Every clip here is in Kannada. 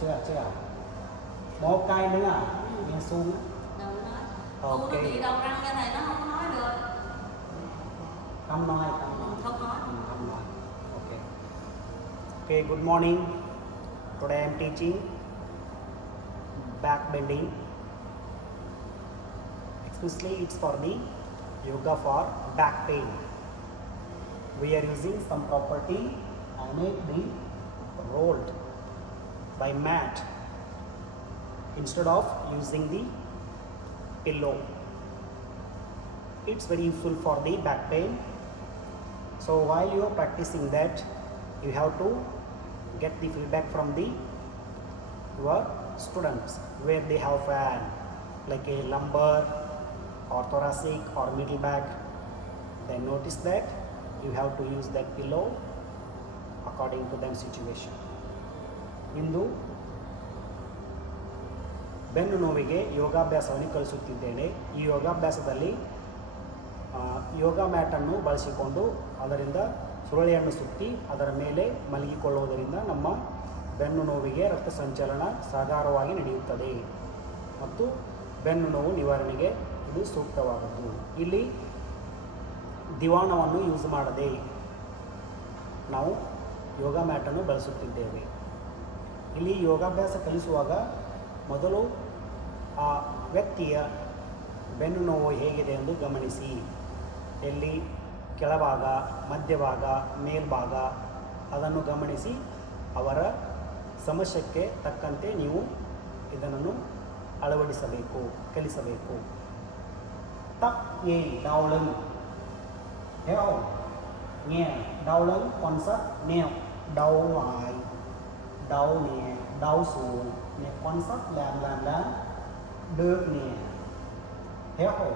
chưa. Một cây nữa à, nghe xuống. Đừng nói. Ok. Cô nó bị đầu răng ra này nó không có nói được. Không nói. Không nói. Okay. Okay, good morning. Today I am teaching back bending. Especially it's for the yoga for back pain. We are using some property and make the rolled by mat instead of using the pillow. It's very useful for the back pain. So while you are practicing that, you have to get the feedback from your students where they have fan, like a lumbar or thoracic or middle back. Then notice that you have to use that pillow according to their situation. ಇಂದು ಬೆನ್ನು ನೋವಿಗೆ ಯೋಗಾಭ್ಯಾಸವನ್ನು ಕಲಿಸುತ್ತಿದ್ದೇನೆ. ಈ ಯೋಗಾಭ್ಯಾಸದಲ್ಲಿ ಯೋಗ ಮ್ಯಾಟನ್ನು ಬಳಸಿಕೊಂಡು ಅದರಿಂದ ಸುರುಳಿಯನ್ನು ಸುತ್ತಿ ಅದರ ಮೇಲೆ ಮಲಗಿಕೊಳ್ಳುವುದರಿಂದ ನಮ್ಮ ಬೆನ್ನು ನೋವಿಗೆ ರಕ್ತ ಸಂಚಲನ ಸಾಧಾರಣವಾಗಿ ನಡೆಯುತ್ತದೆ ಮತ್ತು ಬೆನ್ನು ನೋವು ನಿವಾರಣೆಗೆ ಇದು ಸೂಕ್ತವಾದದ್ದು. ಇಲ್ಲಿ ದಿವಾಣವನ್ನು ಯೂಸ್ ಮಾಡದೆ ನಾವು ಯೋಗ ಮ್ಯಾಟನ್ನು ಬಳಸುತ್ತಿದ್ದೇವೆ. ಇಲ್ಲಿ ಯೋಗಾಭ್ಯಾಸ ಕಲಿಸುವಾಗ ಮೊದಲು ಆ ವ್ಯಕ್ತಿಯ ಬೆನ್ನು ನೋವು ಹೇಗಿದೆ ಎಂದು ಗಮನಿಸಿ. ಎಲ್ಲಿ ಕೆಳಭಾಗ, ಮಧ್ಯಭಾಗ, ಮೇಲ್ಭಾಗ ಅದನ್ನು ಗಮನಿಸಿ ಅವರ ಸಮಸ್ಯೆಗೆ ತಕ್ಕಂತೆ ನೀವು ಇದನ್ನು ಅಳವಡಿಸಬೇಕು, ಕಲಿಸಬೇಕು. tắp nhì đau lưng, thấy không? Nghe đau lớn quan sát neo, đau ngoài, đau nè, đau xuống nè, quan sát làm được nè, thấy không?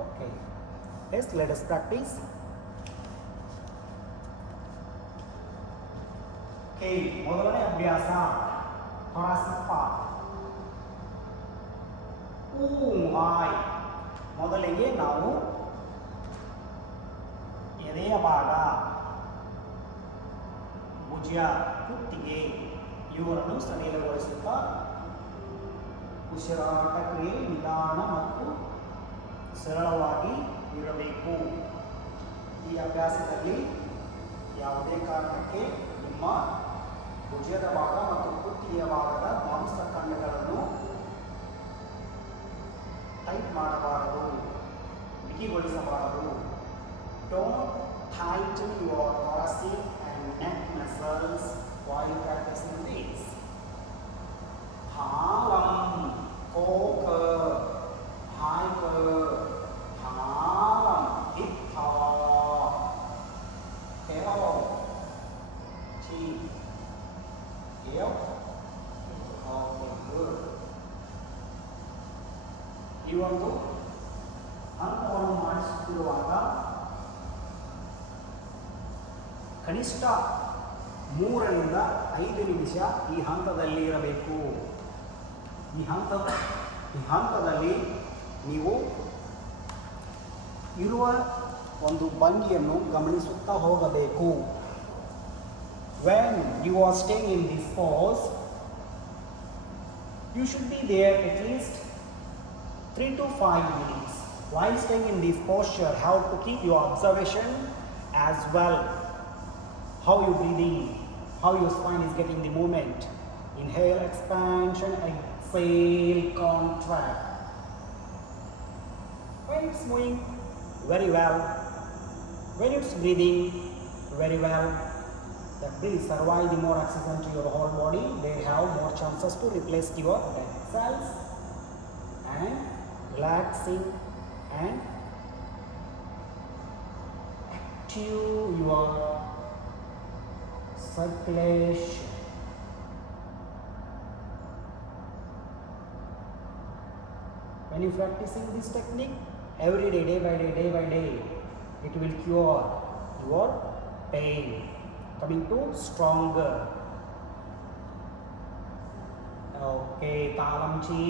Okay. Let us practice. Okay, ಮೊದಲನೇ ಅಭ್ಯಾಸ thoracic part. ಊಂಗಾಯ್. ಮೊದಲಿಗೆ ನಾವು ಎದೆಯ ಭಾಗ, ಭುಜ, ಕುತ್ತಿಗೆ ಇವುಗಳನ್ನು ಸಡಿಲಗೊಳಿಸುತ್ತಾ ಉಸಿರಾಟ ಕ್ರಿಯೆ ನಿಧಾನ ಮತ್ತು ಸರಳವಾಗಿ ಇರಬೇಕು. ಈ ಅಭ್ಯಾಸದಲ್ಲಿ ಯಾವುದೇ ಕಾರಣಕ್ಕೆ ನಿಮ್ಮ ಭುಜದ ಭಾಗ ಮತ್ತು ಕುತ್ತಿಗೆಯ ಭಾಗದ ಮಾಂಸಖಂಡಗಳನ್ನು ಟೈಟ್ ಮಾಡಬಾರದು, ಬಿಗಿಗೊಳಿಸಬಾರದು. Don't tighten your thoracic and neck muscles while practicing this. Thả lỏng cố cơ, hai cơ, thả lỏng, hít thở, kéo, chi, kéo, good. ಈ ಒಂದು ಹಂತವನ್ನು ಮಾಡಿಸುತ್ತಿರುವಾಗ ಕನಿಷ್ಠ 3 ರಿಂದ 5 ನಿಮಿಷ ಈ ಹಂತದಲ್ಲಿ ಇರಬೇಕು. ಈ ಹಂತದಲ್ಲಿ ನೀವು ಇರುವ ಒಂದು ಭಂಗಿಯನ್ನು ಗಮನಿಸುತ್ತಾ ಹೋಗಬೇಕು. When you are staying in this pose, you should be there at least 3 to 5 minutes. While staying in this posture, how to keep your observation as well. How you breathing, how your spine is getting the movement. Inhale, expansion, exhale, contract. When it's moving, very well. When it's breathing, very well. That breeze survive the more oxygen to your whole body. They have more chances to replace your dead cells. And relaxing and active your circulation. When you practicing this technique every day, day by day, it will cure your pain, coming to stronger. Okay, talam chi.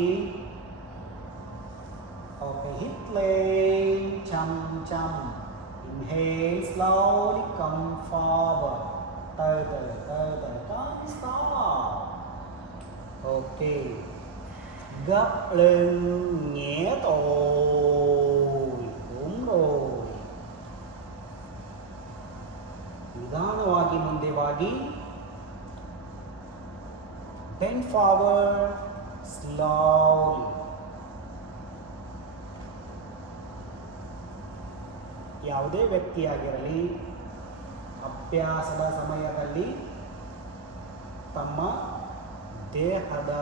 Okay, hip lane, chum. Inhale, slowly come forward. Từ từ, can't stop. ok. Gấp lưng nhẹ tôi. Đúng rồi. ನಿಧಾನವಾಗಿ ಮುಂದೆ ಬಾಗಿ. Bend forward slowly. ಯಾವುದೇ ವ್ಯಕ್ತಿಯಾಗಿರಲಿ ಅಭ್ಯಾಸದ ಸಮಯದಲ್ಲಿ ತಮ್ಮ ದೇಹದ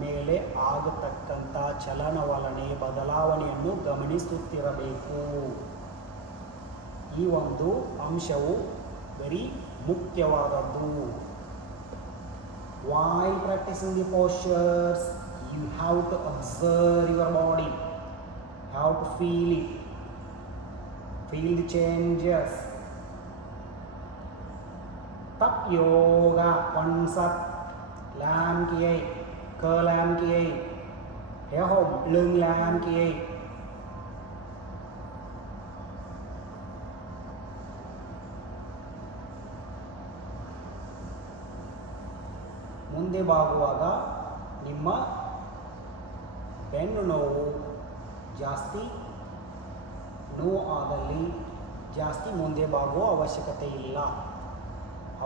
ಮೇಲೆ ಆಗತಕ್ಕಂಥ ಚಲನವಲನೆ ಬದಲಾವಣೆಯನ್ನು ಗಮನಿಸುತ್ತಿರಬೇಕು. ಈ ಒಂದು ಅಂಶವು ವೆರಿ ಮುಖ್ಯವಾದದ್ದು. While practicing the postures, you have to observe your body, have to feel it, feel the changes. Tap yoga, concept, làm kia, cơ làm kia, héo hồn, lưng làm kia. ಮುಂದೆ ಬಾಗುವಾಗ ನಿಮ್ಮ ಬೆನ್ನು ನೋವು ಜಾಸ್ತಿ ನೋವು ಆದಲ್ಲಿ ಜಾಸ್ತಿ ಮುಂದೆ ಬಾಗುವ ಅವಶ್ಯಕತೆ ಇಲ್ಲ.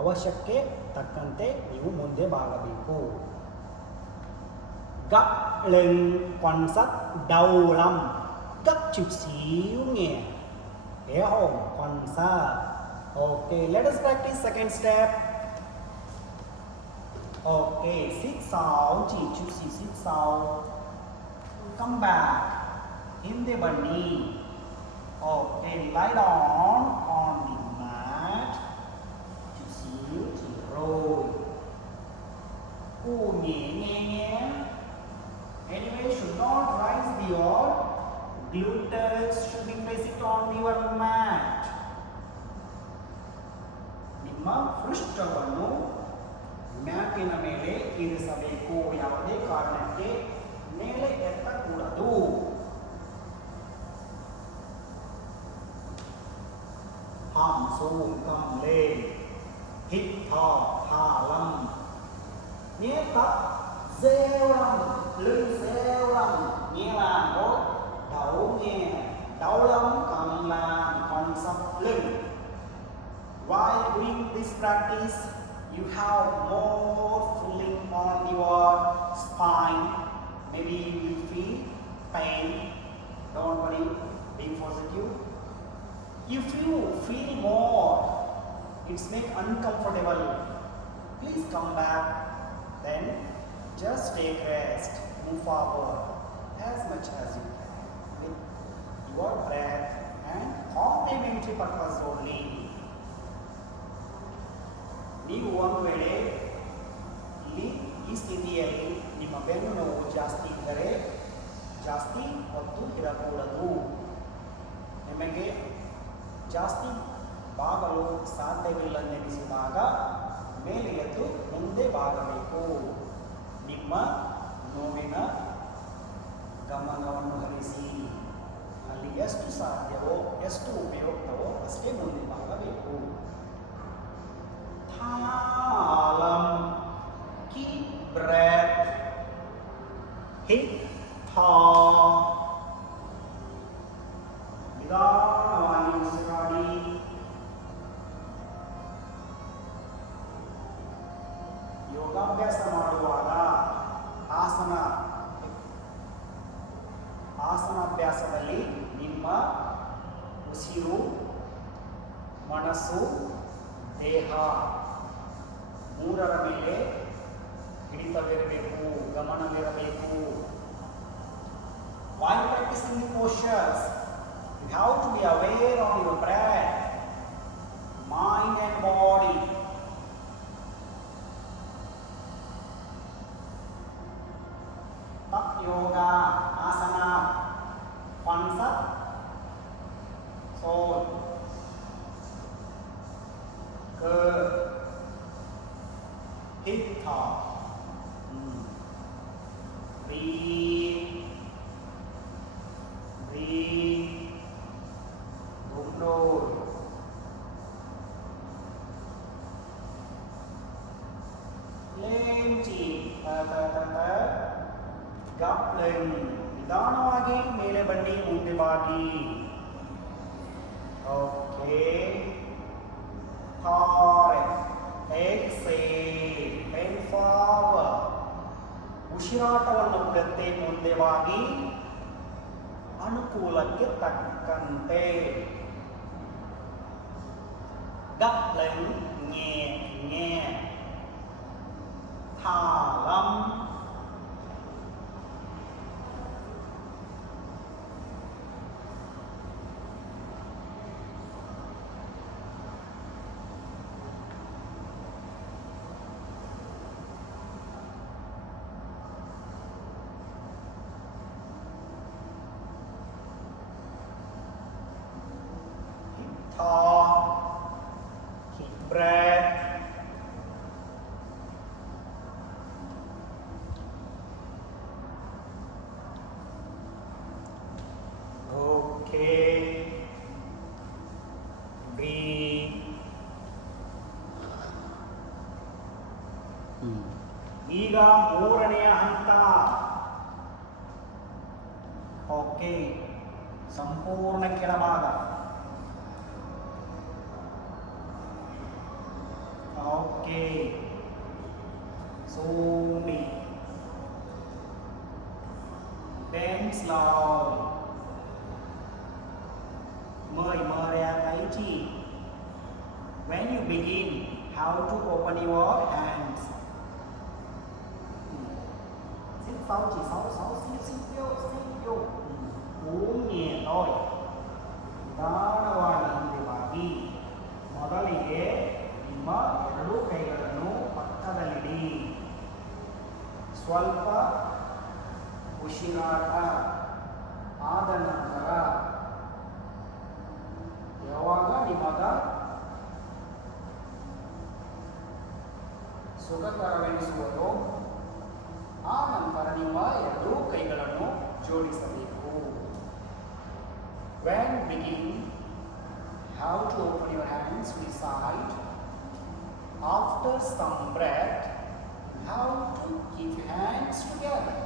ಅವಶ್ಯಕ್ಕೆ ತಕ್ಕಂತೆ ನೀವು ಮುಂದೆ ಬಾಗಬೇಕು. Gấp lưng quan sát đầu lắm, gấp chút xíu nhẹ, héo hồn quan sát. Okay, let us practice second step. Okay, sit sau, chỉ chú sĩ sit sau. Come back in the bunny. Okay, lie down on the mat. Chút xíu chỉ rồi. Cu nhẹ nhẹ nhẹ. Anyway, should not rise beyond. Glutes should be placed on your mat. ನಿಮ್ಮ ಪೃಷ್ಠವನ್ನು ಮ್ಯಾಟಿನ ಮೇಲೆ ಇರಿಸಬೇಕು. ಯಾವುದೇ ಕಾರಣಕ್ಕೆ ಮೇಲೆ ಎತ್ತಕೂಡದು. ಹಂ ಸೋಂ ಕಂ ಲೇ ಹಿತ್ ಥಾ ಥಾ ಲಂ nhé tập gieo lắm lưng gieo lắm nhé làm tốt đau nhẹ đau lắm cầm làm con sắp lưng. While doing this practice, you have more feeling on your spine. Maybe you feel pain. Don't worry, be positive. You feel more. It's make uncomfortable. Please come back. Then just take rest. Move forward as much as you can with your breath and complementary purpose only. ನೀವು ಒಂದು ವೇಳೆ ಇಲ್ಲಿ ಈ ಸ್ಥಿತಿಯಲ್ಲಿ ನಿಮ್ಮ ಬೆನ್ನು ನೋವು ಜಾಸ್ತಿ ಇದ್ದರೆ ಜಾಸ್ತಿ ಹೊತ್ತು ಇರಕೂಡದು. ನಿಮಗೆ ಜಾಸ್ತಿ ಬಾಗಲು ಸಾಧ್ಯವಿಲ್ಲದೆನಿಸಿದಾಗ ಮೇಲೆ ಎದ್ದು ಮುಂದೆ ಬಾಗಬೇಕು. ನಿಮ್ಮ ನೋವಿನ ಗಮನವನ್ನು ಹರಿಸಿ ಅಲ್ಲಿ ಎಷ್ಟು ಸಾಧ್ಯವೋ ಎಷ್ಟು ಉಪಯುಕ್ತವೋ ಅಷ್ಟೇ ಮುಂದೆ ಬಾಗಬೇಕು. Thalam, keep breath, hit, tha. ನಿಧಾನವಾಗಿ ಉಸಿರಾಡಿ. ಯೋಗಾಭ್ಯಾಸ ಮಾಡುವಾಗ ಆಸನಾಭ್ಯಾಸದಲ್ಲಿ ನಿಮ್ಮ ಉಸಿರು, ಮನಸ್ಸು, ದೇಹ ಮೂರರ ಮೇಲೆ ಹಿಡಿತವಿರಬೇಕು, ಗಮನವಿರಬೇಕು. While practicing the postures, you have to be aware of your breath, mind and body. Tap yoga, asana, pansat, sol, cơ, hít thở. Breathe. Đúng rồi. Lên chỉ ಗಪ್ ಲೈನ್ ನಿಧಾನವಾಗಿ ಮೇಲೆ ಬನ್ನಿ ಮುಂದೆ ಬಾಗಿ ಓಕೆ ಎಕ್ಸೇಲ್ ಬೆಂಡ್ ಫಾರ್ವರ್ಡ್ ಉಸಿರಾಟವನ್ನು ಬಿಡುತ್ತೆ ಮುಂದೆ ಬಾಗಿ ಅನುಕೂಲಕ್ಕೆ ತಕ್ಕಂತೆ gấp lên nhẹ nhẹ thả lỏng hít thở breath okay breathe ಈಗ ಮೂರನೆಯ ಹಂತ ಓಕೆ ಸಂಪೂರ್ಣ ಕೆಳಭಾಗ okay slowly bend slowly mời tay chỉ when you begin how to open your hands xích sáu chỉ sáu xích vô uống nhẹ thôi ನಿಧಾನವಾಗಿ ಬಾಗಿ ಮೊದಲಿಗೆ ನಿಮ್ಮ ಎರಡೂ ಕೈಗಳನ್ನು ಪಕ್ಕದಲ್ಲಿಡಿ ಸ್ವಲ್ಪ ಉಸಿರಾಟ ಆದ ನಂತರ ಯಾವಾಗ ನಿಮಗ ಸುಖಕರವೆನಿಸುವುದು ಆ ನಂತರ ನಿಮ್ಮ ಎರಡೂ ಕೈಗಳನ್ನು ಜೋಡಿಸಬೇಕು when begin how to open your hands to the side after some breath how to keep your hands together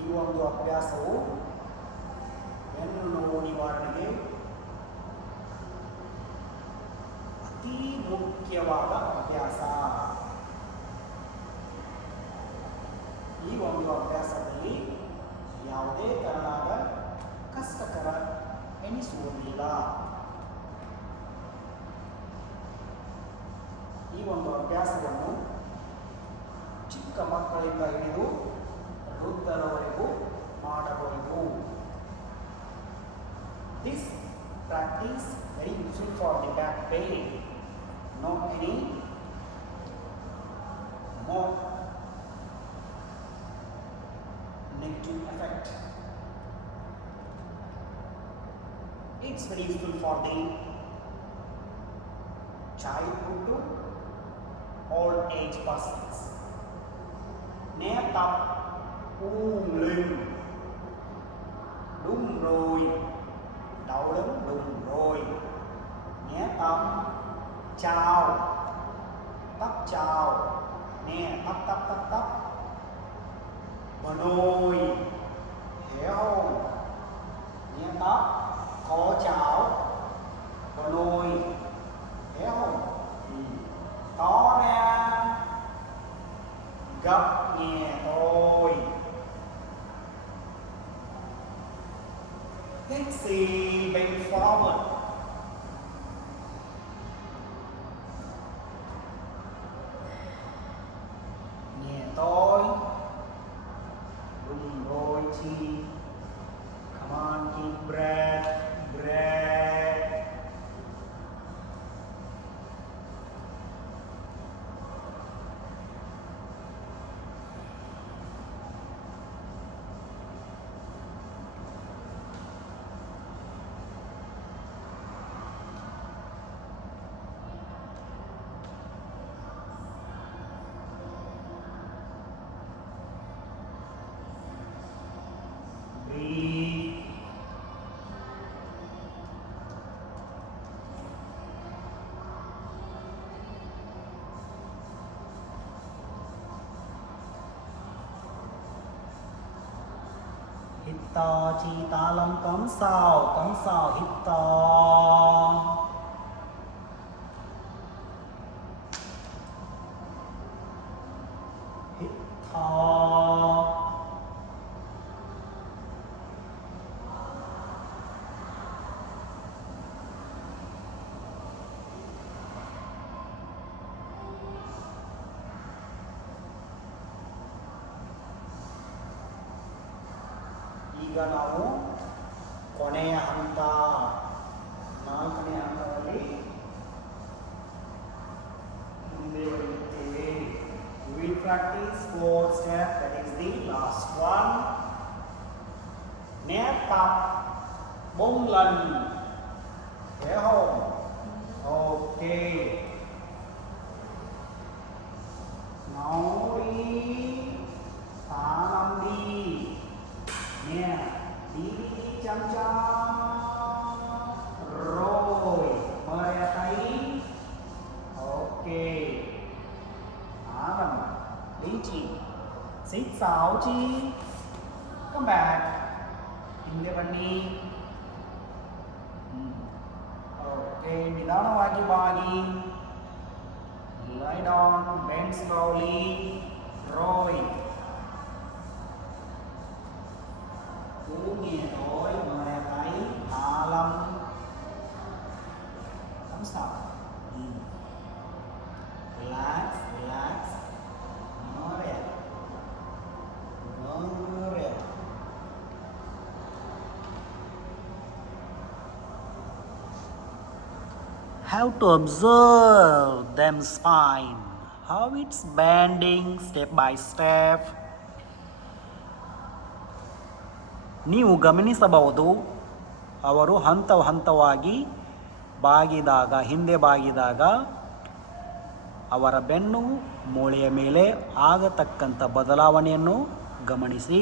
ಈ ಒಂದು ಅಭ್ಯಾಸವು ಬೆನ್ನು ನೋವು ನಿವಾರಣೆಗೆ ಅತಿ ಮುಖ್ಯವಾದ ಅಭ್ಯಾಸ. ಈ ಒಂದು ಅಭ್ಯಾಸದಲ್ಲಿ ಯಾವುದೇ ತರನಾದ ಕಷ್ಟಕರ ಎನಿಸುವುದಿಲ್ಲ. ಈ ಒಂದು ಅಭ್ಯಾಸವನ್ನು ಚಿಕ್ಕ ಮಕ್ಕಳಿಂದ ಹಿಡಿದು ವೃದ್ಧರವರೆಗೂ ಮಾಡಬಹುದು. This practice very useful for the back pain. No any more negative effect. It's very useful for the childhood to old age persons. Né tập uống lên đúng rồi, đau đớn đúng rồi. Nhé tâm chào, tắp chào, nè tắp tắp tắp tắp. Bà nồi, hiểu không? Nhé tắp, có chào, bà nồi, hiểu không? Có ra, gấp nhẹ thôi. Exhale, bend forward. Nhẹ thôi. Đúng rồi chi. Come on, keep breath, breath. hít to chi ta lâm cắm sao hít to. Hít thở. ಈಗ ನಾವು ಕೊನೆಯ ಹಂತ 4ನೇ ಹಂತದಲ್ಲಿ ಮುಂದೆ ಬರುತ್ತೇವೆ. We will practice 4 steps, that is the last one. Né tập 4 lần. Hiểu không? Ok. Ngấu đi, thả lỏng đi. Nè, đi chăm rồi mời ra tay. Ok, làm lý chỉ xích sáu chi các bạn in the bunny. Ok, mình đó nó qua cái body lie down, bend slowly rồi cú nhẹ thôi mà thấy hạ lâm cắm sọc. Relax, relax. Nó đẹp. How to observe them spine, how it's bending step by step. ನೀವು ಗಮನಿಸಬಹುದು ಅವರು ಹಂತವಾಗಿ ಬಾಗಿದಾಗ ಹಿಂದೆ ಬಾಗಿದಾಗ ಅವರ ಬೆನ್ನು ಮೂಳೆಯ ಮೇಲೆ ಆಗತಕ್ಕಂಥ ಬದಲಾವಣೆಯನ್ನು ಗಮನಿಸಿ.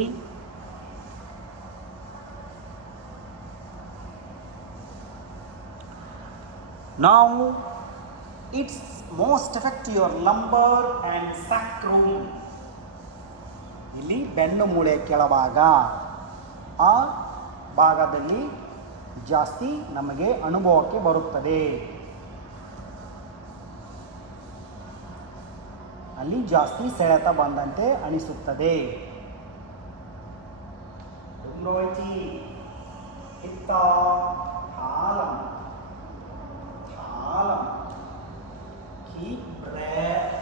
Now it's most effective your lumbar and sacrum. ಇಲ್ಲಿ ಬೆನ್ನು ಮೂಳೆ ಕೆಳಭಾಗ ಆ ಭಾಗದಲ್ಲಿ ಜಾಸ್ತಿ ನಮಗೆ ಅನುಭವಕ್ಕೆ ಬರುತ್ತದೆ. ಅಲ್ಲಿ ಜಾಸ್ತಿ ಸೆಳೆತ ಬಂದಂತೆ ಅನಿಸುತ್ತದೆ. Keep breath.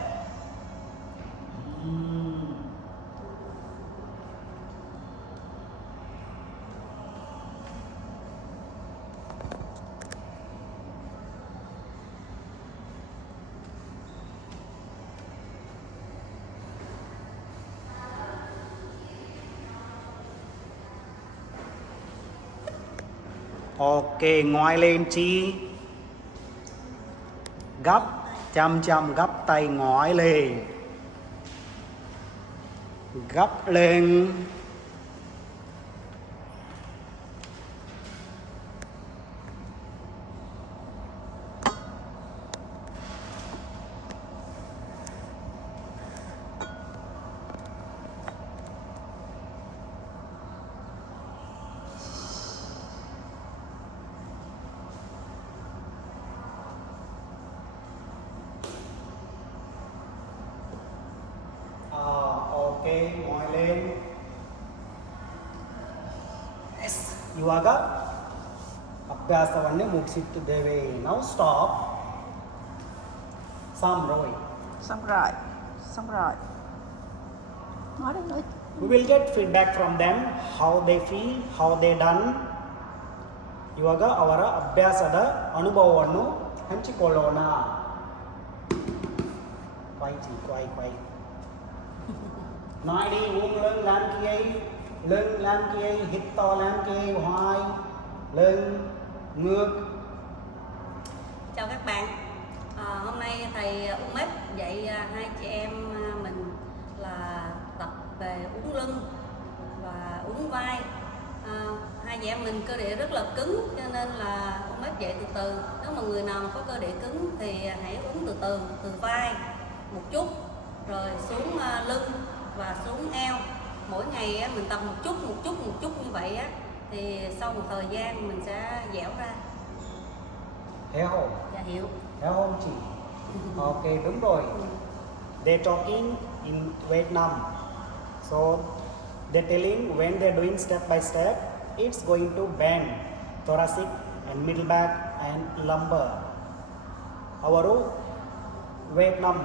Ok, ngoái lên chi. Gấp, chăm gấp tay ngoái lên. Gấp lên. Ok, ngoái lên. Yes. ಇವಾಗ ಅಭ್ಯಾಸವನ್ನೇ ಮುಗಿಸುತ್ತಿದ್ದೇವೆ. Now stop. Xong rồi. Xong rồi. Nói đi nói. We will get feedback from them, how they feel, how they done. ಇವಾಗ ಅವರ ಅಭ್ಯಾಸದ ಅನುಭವವನ್ನು ಹಂಚಿಕೊಳ್ಳೋಣ. Quay. Nói đi, uống lưng làm kia, hít to làm kia, hoài, lưng, ngược. Chào các bạn. Hôm nay thầy Umet dạy hai chị em mình là tập về uốn lưng và uốn vai. Hai chị em mình cơ địa rất là cứng cho nên là Umet dạy từ từ. Nếu mà người nào có cơ địa cứng thì hãy uốn từ vai một chút rồi xuống lưng và xuống eo mỗi ngày á, mình tập một chút như vậy á, thì sau một thời gian mình sẽ dẻo ra. Hiểu không? Dạ hiểu. Hiểu không chị? Ok, đúng rồi. They're talking in Vietnam. So they're telling when they're doing step by step, it's going to bend thoracic and middle back and lumbar. ಅವರು ವಿಯೆಟ್ನಾಂ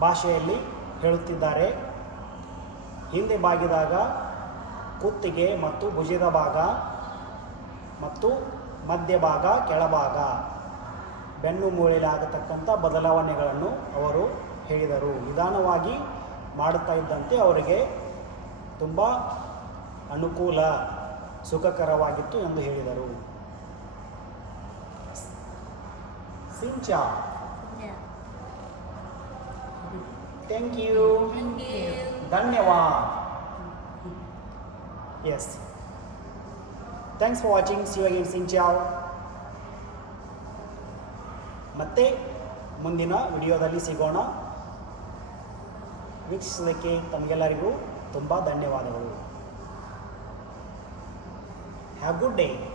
ಭಾಷೆಯಲ್ಲಿ ಹೇಳುತ್ತಿದ್ದಾರೆ. ಹಿಂದೆ ಬಾಗಿದಾಗ ಕುತ್ತಿಗೆ ಮತ್ತು ಭುಜದ ಭಾಗ ಮತ್ತು ಮಧ್ಯಭಾಗ ಕೆಳಭಾಗ ಬೆನ್ನು ಮೂಳೆಯಲ್ಲಿ ಆಗತಕ್ಕಂಥ ಬದಲಾವಣೆಗಳನ್ನು ಅವರು ಹೇಳಿದರು. ನಿಧಾನವಾಗಿ ಮಾಡುತ್ತಾ ಇದ್ದಂತೆ ಅವರಿಗೆ ತುಂಬ ಅನುಕೂಲ ಸುಖಕರವಾಗಿತ್ತು ಎಂದು ಹೇಳಿದರು. ಸಿಂಚಾ, Dạ. Thank you, Thank you. ಧನ್ಯವಾದ. Yes, thanks for watching. See you again. ಸಿಂಚಾವ್. ಮತ್ತೆ ಮುಂದಿನ ವಿಡಿಯೋದಲ್ಲಿ ಸಿಗೋಣ. ವೀಕ್ಷಿಸಲಿಕ್ಕೆ ತಮಗೆಲ್ಲರಿಗೂ ತುಂಬ ಧನ್ಯವಾದಗಳು. Have good day.